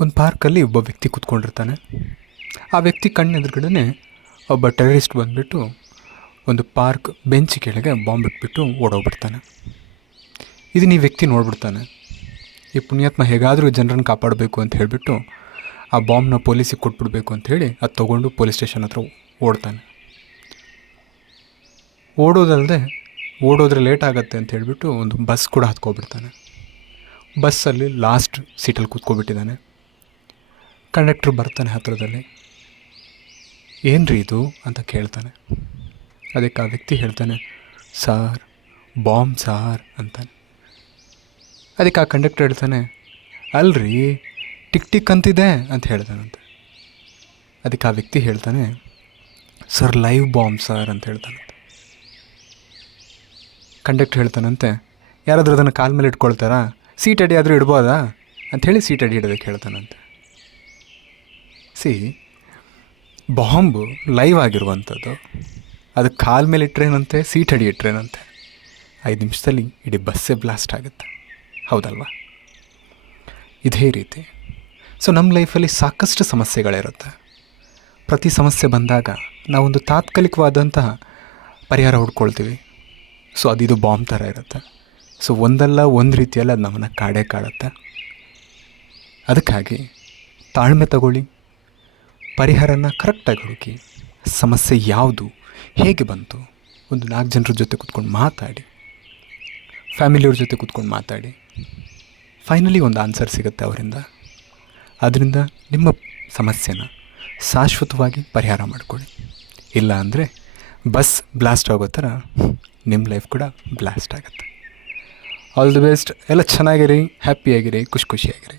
ಒಂದು ಪಾರ್ಕಲ್ಲಿ ಒಬ್ಬ ವ್ಯಕ್ತಿ ಕೂತ್ಕೊಂಡಿರ್ತಾನೆ. ಆ ವ್ಯಕ್ತಿ ಕಣ್ಣೆದುರುಗಡೆ ಒಬ್ಬ ಟೆರರಿಸ್ಟ್ ಬಂದುಬಿಟ್ಟು ಒಂದು ಪಾರ್ಕ್ ಬೆಂಚ್ ಕೆಳಗೆ ಬಾಂಬ್ ಇಟ್ಬಿಟ್ಟು ಓಡೋಗ್ಬಿಡ್ತಾನೆ. ಇದನ್ನ ಈ ವ್ಯಕ್ತಿ ನೋಡ್ಬಿಡ್ತಾನೆ. ಈ ಪುಣ್ಯಾತ್ಮ ಹೇಗಾದರೂ ಜನರನ್ನು ಕಾಪಾಡಬೇಕು ಅಂತ ಹೇಳಿಬಿಟ್ಟು ಆ ಬಾಂಬ್ನ ಪೊಲೀಸಿಗೆ ಕೊಟ್ಬಿಡ್ಬೇಕು ಅಂಥೇಳಿ ಅದು ತೊಗೊಂಡು ಪೊಲೀಸ್ ಸ್ಟೇಷನ್ ಹತ್ರ ಓಡ್ತಾನೆ. ಓಡೋದ್ರೆ ಲೇಟ್ ಆಗುತ್ತೆ ಅಂತ ಹೇಳಿಬಿಟ್ಟು ಒಂದು ಬಸ್ ಕೂಡ ಹತ್ಕೊಬಿಡ್ತಾನೆ. ಬಸ್ಸಲ್ಲಿ ಲಾಸ್ಟ್ ಸೀಟಲ್ಲಿ ಕೂತ್ಕೊಬಿಟ್ಟಿದ್ದಾನೆ. ಕಂಡಕ್ಟ್ರ್ ಬರ್ತಾನೆ ಹತ್ತಿರದಲ್ಲಿ. ಏನು ರೀ ಇದು ಅಂತ ಕೇಳ್ತಾನೆ. ಅದಕ್ಕೆ ಆ ವ್ಯಕ್ತಿ ಹೇಳ್ತಾನೆ, ಸಾರ್ ಬಾಂಬ್ ಸಾರ್ ಅಂತಾನೆ. ಅದಕ್ಕೆ ಆ ಕಂಡಕ್ಟ್ರ್ ಹೇಳ್ತಾನೆ, ಅಲ್ರಿ ಟಿಕ್ ಅಂತಿದೆ ಅಂತ ಹೇಳ್ತಾನಂತೆ. ಅದಕ್ಕೆ ಆ ವ್ಯಕ್ತಿ ಹೇಳ್ತಾನೆ, ಸರ್ ಲೈವ್ ಬಾಂಬ್ ಸರ್ ಅಂತ ಹೇಳ್ತಾನಂತೆ. ಕಂಡಕ್ಟ್ರ್ ಹೇಳ್ತಾನಂತೆ, ಯಾರಾದರೂ ಅದನ್ನು ಕಾಲ ಮೇಲೆ ಇಟ್ಕೊಳ್ತಾರಾ, ಸೀಟ್ ಅಡಿ ಆದರೂ ಇಡ್ಬೋದಾ ಅಂಥೇಳಿ ಸೀಟ್ ಅಡಿ ಇಡೋದಕ್ಕೆ ಹೇಳ್ತಾನಂತೆ. ಬಾಂಬು ಲೈವ್ ಆಗಿರುವಂಥದ್ದು, ಅದಕ್ಕೆ ಕಾಲ ಮೇಲೆ ಇಟ್ರೇನಂತೆ, ಸೀಟ್ ಅಡಿ ಇಟ್ರೇನಂತೆ, 5 ನಿಮಿಷದಲ್ಲಿ ಇಡೀ ಬಸ್ಸೇ ಬ್ಲಾಸ್ಟ್ ಆಗುತ್ತೆ. ಹೌದಲ್ವಾ? ಇದೇ ರೀತಿ ನಮ್ಮ ಲೈಫಲ್ಲಿ ಸಾಕಷ್ಟು ಸಮಸ್ಯೆಗಳಿರುತ್ತೆ. ಪ್ರತಿ ಸಮಸ್ಯೆ ಬಂದಾಗ ನಾವೊಂದು ತಾತ್ಕಾಲಿಕವಾದಂತಹ ಪರಿಹಾರ ಹುಡ್ಕೊಳ್ತೀವಿ. ಅದಿದು ಬಾಂಬ್ ಥರ ಇರುತ್ತೆ. ಒಂದಲ್ಲ ಒಂದು ರೀತಿಯಲ್ಲಿ ಅದು ನಮ್ಮನ್ನು ಕಾಡುತ್ತೆ. ಅದಕ್ಕಾಗಿ ತಾಳ್ಮೆ ತಗೊಳ್ಳಿ, ಪರಿಹಾರನ ಕರೆಕ್ಟಾಗಿ ಹುಡುಕಿ, ಸಮಸ್ಯೆ ಯಾವುದು, ಹೇಗೆ ಬಂತು, ಒಂದು 4 ಜನರ ಜೊತೆ ಕೂತ್ಕೊಂಡು ಮಾತಾಡಿ, ಫ್ಯಾಮಿಲಿಯವ್ರ ಜೊತೆ ಕೂತ್ಕೊಂಡು ಮಾತಾಡಿ, ಫೈನಲಿ ಒಂದು ಆನ್ಸರ್ ಸಿಗುತ್ತೆ ಅವರಿಂದ. ಅದರಿಂದ ನಿಮ್ಮ ಸಮಸ್ಯೆನ ಶಾಶ್ವತವಾಗಿ ಪರಿಹಾರ ಮಾಡಿಕೊಳ್ಳಿ. ಇಲ್ಲ ಅಂದರೆ ಬಸ್ ಬ್ಲಾಸ್ಟ್ ಆಗೋ ಥರ ನಿಮ್ಮ ಲೈಫ್ ಕೂಡ ಬ್ಲಾಸ್ಟ್ ಆಗುತ್ತೆ. All the best. ಎಲ್ಲ ಚೆನ್ನಾಗಿರಿ, ಹ್ಯಾಪಿಯಾಗಿರಿ, ಖುಷಿಯಾಗಿರಿ.